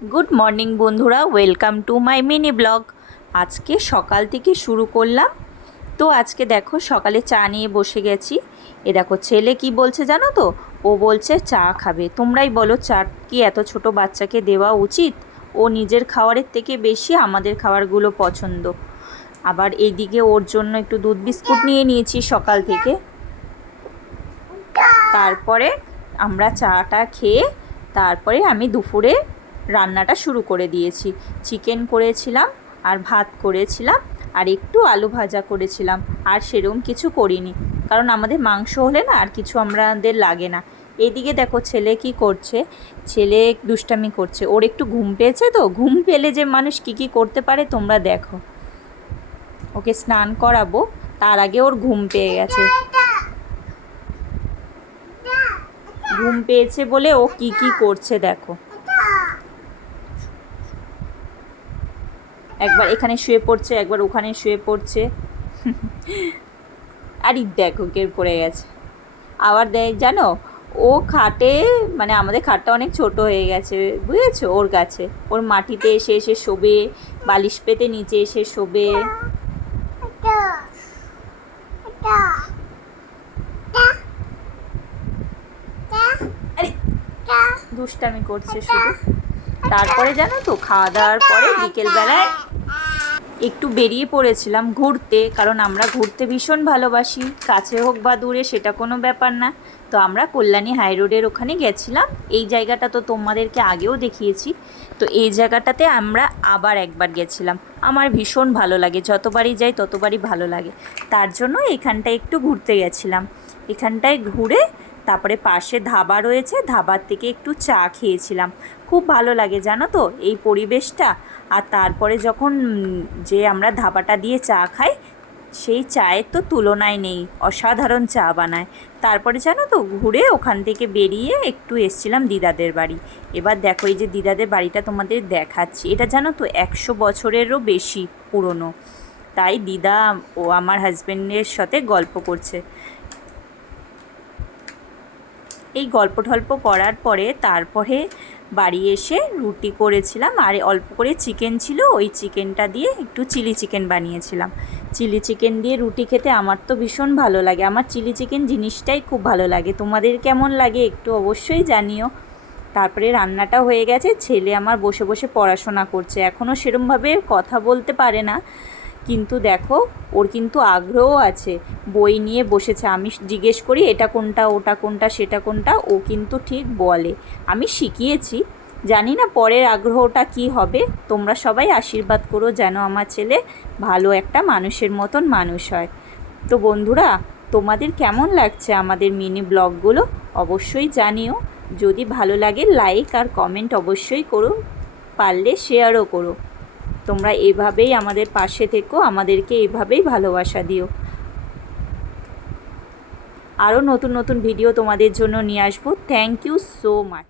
Good morning বন্ধুরা, welcome to my mini blog. আজকে সকাল থেকে শুরু করলাম। তো আজকে দেখো সকালে চা নিয়ে বসে গেছি। এ দেখো ছেলে কি বলছে জানো তো, ও বলছে চা খাবে। তোমরাই বলো, চা কি এত ছোট বাচ্চাকে দেওয়া উচিত? ও নিজের খাবারের থেকে বেশি আমাদের খাবারগুলো পছন্দ। আবার এইদিকে ওর জন্য একটু দুধ বিস্কুট নিয়ে নিয়েছি সকাল থেকে। তারপরে আমরা চাটা খেয়ে তারপরে আমি দুপুরে রান্নাটা শুরু করে দিয়েছি। চিকেন করেছিলাম আর ভাত করেছিলাম আর একটু আলু ভাজা করেছিলাম, আর সেরকম কিছু করিনি, কারণ আমাদের মাংস হলে না আর কিছু আমাদের লাগে না। এইদিকে দেখো ছেলে কি করছে, ছেলে দুষ্টামি করছে। ওর একটু ঘুম পেয়েছে, তো ঘুম পেলে যে মানুষ কি করতে পারে তোমরা দেখো। ওকে স্নান করাবো, তার আগে ওর ঘুম পেয়ে গেছে। ঘুম পেয়েছে বলে ও কি করছে দেখো। একবার এখানে শুয়ে পড়ছে, একবার ওখানে শুয়ে পড়ছে। আরে দেখো কে পড়ে গেছে। আবার দেখ জানো, ও খাটে, মানে আমাদের খাটটা অনেক ছোট হয়ে গেছে বুঝেছো, ওর কাছে ওর মাটিতে এসে এসে শোবে, বালিশ পেতে নিচে এসে শোবে। আরে দুষ্টামি করছে শুধু। তারপরে জানো তো, খাওয়া দাওয়ার পরে বিকেলবেলায় একটু বেরিয়ে পড়েছিলাম ঘুরতে, কারণ আমরা ঘুরতে ভীষণ ভালোবাসি, কাছে হোক বা দূরে সেটা কোনো ব্যাপার না। তো আমরা কল্যাণী হাই রোডের ওখানে গেছিলাম। এই জায়গাটা তো তোমাদেরকে আগেও দেখিয়েছি। তো এই জায়গাটাতে আমরা আবার একবার গেছিলাম। আমার ভীষণ ভালো লাগে, যতবারই যাই ততবারই ভালো লাগে। তার জন্য এখানটায় একটু ঘুরতে গেছিলাম। এখানটায় ঘুরে তারপরে পাশে ধাবা রয়েছে, ধাবার থেকে একটু চা খেয়েছিলাম। খুব ভালো লাগে জানো তো এই পরিবেশটা। আর তারপরে যখন যে আমরা ধাবাটা দিয়ে চা খাই, সেই চায়ের তো তুলনায় নেই, অসাধারণ চা বানায়। তারপরে জানো তো ঘুরে ওখান থেকে বেরিয়ে একটু এসছিলাম দিদাদের বাড়ি। এবার দেখো এই যে দিদাদের বাড়িটা তোমাদের দেখাচ্ছি, এটা জানো তো 100 বছরেরও বেশি পুরনো। তাই দিদা ও আমার হাজব্যান্ডের সাথে গল্প করছে। এই গল্প টল্প করার পরে তারপরে বাড়ি এসে রুটি করেছিলাম, আর অল্প করে চিকেন ছিল, ওই চিকেনটা দিয়ে একটু চিলি চিকেন বানিয়েছিলাম। চিলি চিকেন দিয়ে রুটি খেতে আমার তো ভীষণ ভালো লাগে। আমার চিলি চিকেন জিনিসটাই খুব ভালো লাগে। তোমাদের কেমন লাগে একটু অবশ্যই জানিও। তারপরে রান্নাটা হয়ে গেছে, ছেলে আমার বসে বসে পড়াশোনা করছে। এখনও সেরমভাবে কথা বলতে পারে না, কিন্তু দেখো ওর কিন্তু আগ্রহ আছে, বই নিয়ে বসেছে। আমি জিজ্ঞেস করি এটা কোনটা, ওটা কোনটা, সেটা কোনটা, ও কিন্তু ঠিক বলে। আমি শিখিয়েছি, জানি না পরের আগ্রহটা কি হবে। তোমরা সবাই আশীর্বাদ করো যেন আমার ছেলে ভালো একটা মানুষের মতন মানুষ হয়। তো বন্ধুরা, তোমাদের কেমন লাগছে আমাদের মিনি ব্লগগুলো অবশ্যই জানিও। যদি ভালো লাগে লাইক আর কমেন্ট অবশ্যই করো, পারলে শেয়ারও করো। তোমরা এভাবেই আমাদের পাশে থেকো, আমাদেরকে এভাবেই ভালোবাসা দিও। আরও নতুন নতুন ভিডিও তোমাদের জন্য নিয়ে আসবো। Thank you so much.